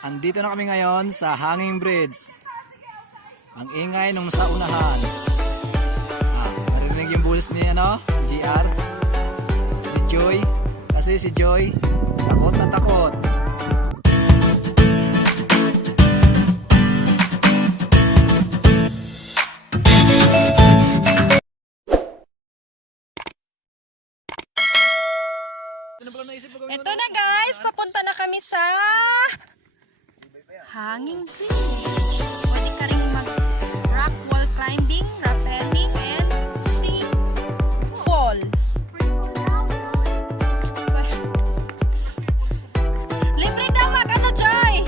Andito na kami ngayon sa Hanging Bridge. Ang ingay nung sa unahan. Marinig yung buhos ni GR, ni Joy. Kasi si Joy takot na takot. Ito na guys, papunta na kami sa Hanging Bridge. Pwede ka rin mag rock wall climbing, rappelling, and free fall. Libre daw Joy!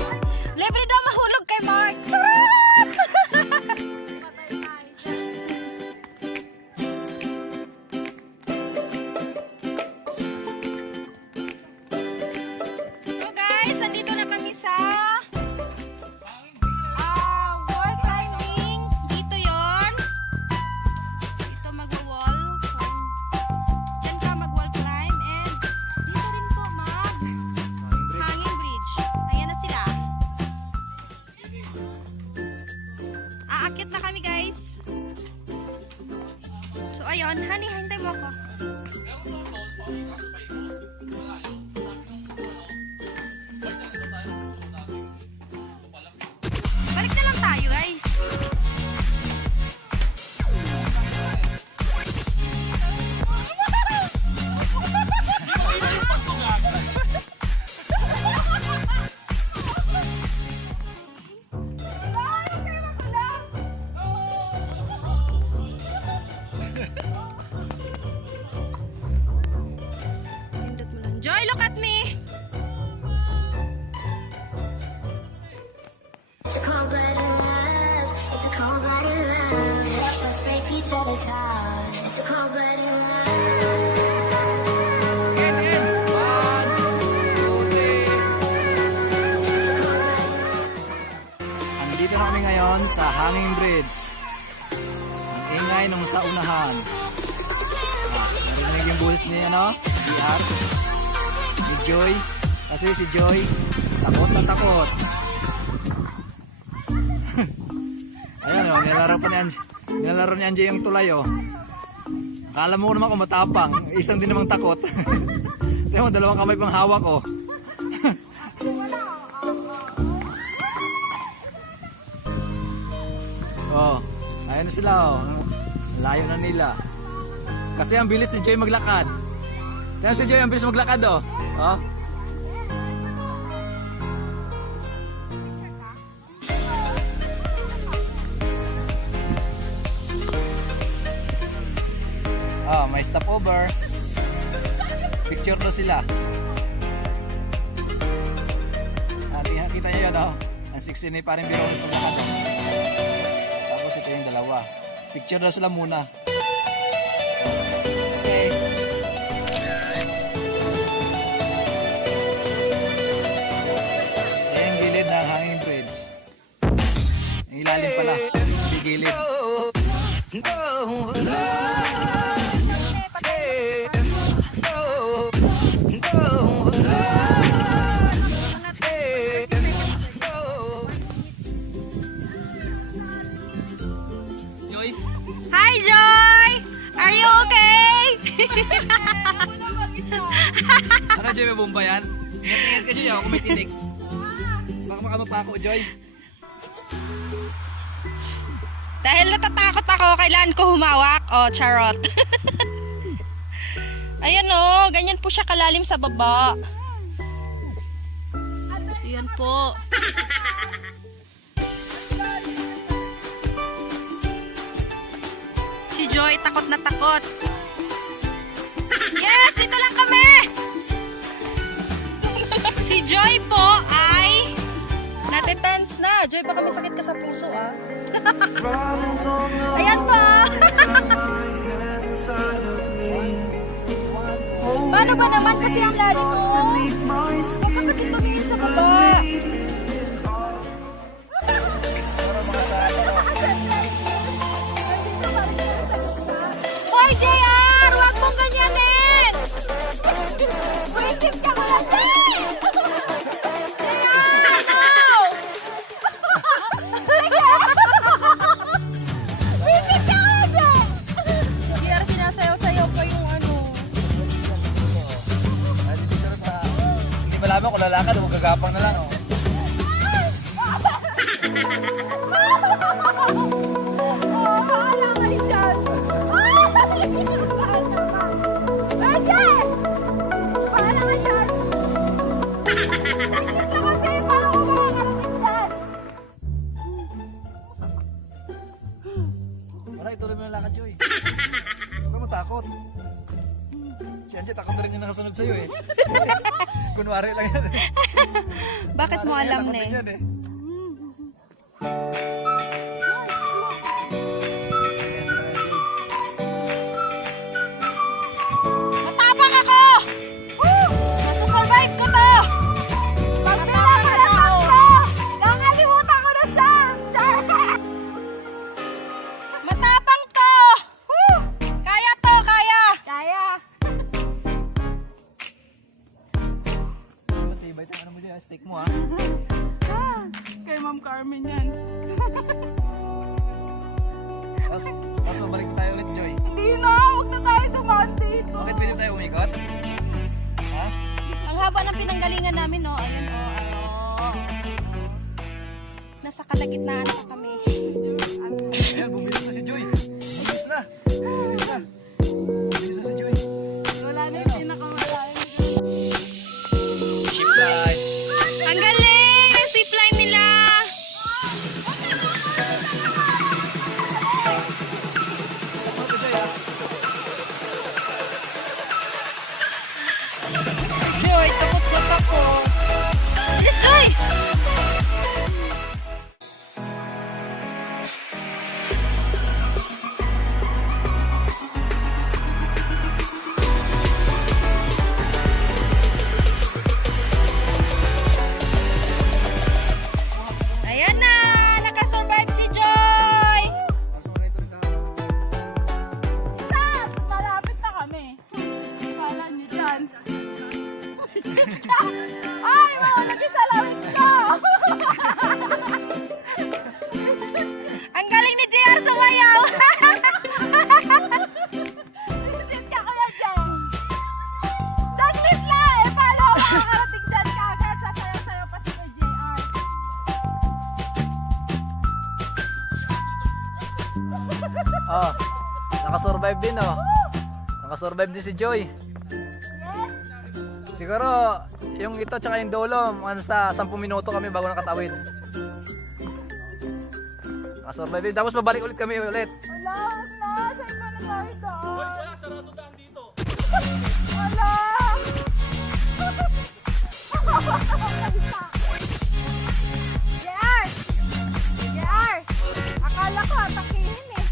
Libre daw mahulog kay Mark. Charot! So guys, nandito na kami sa wall climbing. Dito yon. Dito mag-wall climb. Diyan ka mag-wall climb. And dito rin po Hanging Bridge. Ayan na sila. Aakyat na kami guys. So ayun, honey, hintay mo ako. Balik na lang tayo guys. Joy, look at me. It's a cold-blooded love. It's a cold-blooded love. Let's break each other's hearts. It's a cold-blooded love. And then, 1, 2, 3. Andito na kami ngayon sa Hanging Bridge. Ang ingay nung sa unahan. Narinig yung buhos ni GR, ni Joy. Kasi si Joy takot na takot. Ayan nilalaro ni Angie yung tulay Akala mo naman kung matapang, isang din namang takot. Tingnan mo, dalawang kamay pang hawak Ayun na sila layo na nila. Kasi ang bilis ni Joy maglakad. Tingnan si Joy, ang bilis maglakad may stopover. Picture daw sila. Kita nyo yun ang 16 ni paring Bironis maglakad Tapos ito yung dalawa. Picture daw sila muna. Okay. Ayan yung gilid ng Hanging Bridge. Yung ilalim pala. Hindi gilid. Hi Joy! Are you okay? Ano Joy, may bomba yan? Ingat-ingat ka Joy, ako may tinik. Baka makamapa ako Joy. Dahil natatakot ako, kailangan ko humawak. Charot. Ayan ganyan po siya kalalim sa baba. Ayan po. Si Joy takot na takot. Yes, dito lang kami. Si Joy po ay natitense na. Joy, baka may sakit ka sa puso Ayan po. Paano ba naman kasi ang lalim mo? Huwag ka kasi tumingin sa baba. Hoy, JR! Huwag mong ganyanin! Wait, ka mo lang! JR! mo, gagapang na lang, oh. Bahala kayo dyan! Pwede! Bahala kayo dyan! Tingin na kasi, paano ko makakarating dyan? Wala, ituloy mo yung lakad, Joy. Huwag mo takot. Si Angie, takot na rin yung nakasunod sa'yo, eh. Kunwari lang yan, eh. Bakit mo Kunwari alam takot na din eh? yan, eh. Matapang ako! Masasurvive ko to! Pag pinapalaman ko, nakalimutan ko na siya! Matapang to! Kaya to, kaya! Kaya! Matibay tayo, ano mo dyan, stick mo, ha. Kay Ma'am Carmen yan. Tapos mabalik tayo ulit, Joy. Hindi na! Huwag na tayo dumaan dito! Bakit pwede tayo umikot? Ha? Ang haba ng pinanggalingan namin, no? Ayun, oh. Nasa kalagitnaan na kami. Ayan, bumilis na si Joy. Bumilis na. Bumilis na. Bumilis na si Joy. Wala na yung pinakamalayo. Shipline. Ang galing! Yung zipline nila! Ito, Joy, ha? Joy, takot na takot. Yes, Joy! Ayan na! Nakasurvive si Joy! Stop! Malapit na kami. Kala niyo dyan. Ay, mawala kayo sa lawin ko! Ang galing ni JR sumayaw! Sit ka kaya dyan. Saglit lang eh! Paano ako makakarating dyan kagad? Sasayaw-sayaw pa si JR. Oh, nakasurvive din, oh. Nakasurvive din si Joy. Siguro, yung ito tsaka yung dolo, mga sa 10 minuto kami bago nakatawid. Nakasurvive din. Tapos babalik ulit kami ulit. Wala, huwag na. Saan ka na tayo daan? Wala, sarado daan dito. Wala. JR! JR! Akala ko atakihin eh.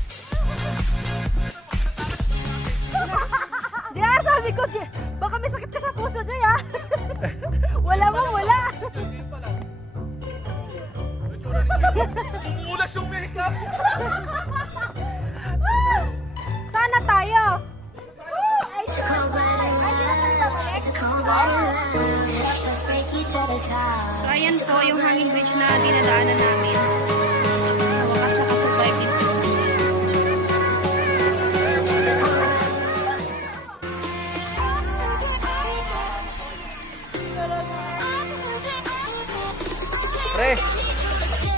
JR, sabi ko, baka may sakit ka sa puso, JR. Wala mo, wala. Umuulas yung makeup! Sana tayo. It's a cold blooded Ay, di na tayo babalik. It's a cold blooded love. Let's break each other's hearts. So ayan po yung hanging bridge na dinadaanan namin. Sa wakas nakasurvive din po. Pre,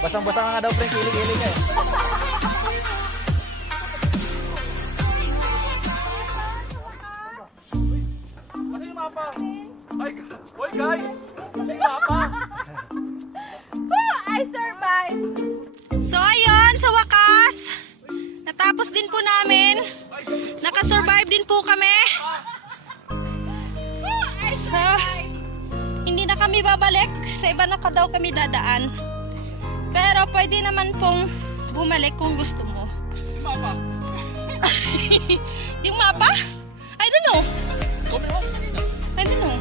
basang-basa nga daw pre, kilig-kilig eh. Kasi yung mapa! Ay, hoy guys! Kasi yung mapa! I survived! So ayun, sa wakas, natapos din po namin. Nakasurvive din po kami. So, hindi na kami babalik. Sa iba na ka daw kami dadaan. Pero pwede naman pong bumalik kung gusto mo. Mapa! Yung mapa? I don't know. Kami ako kanina. I don't know.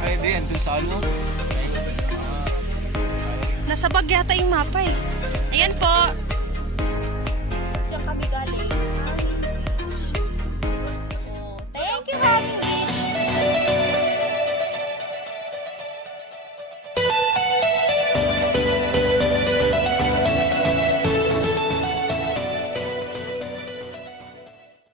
Ay, di yan. Dun sa ano? Nasa bag yata yung mapa eh. Ayan po.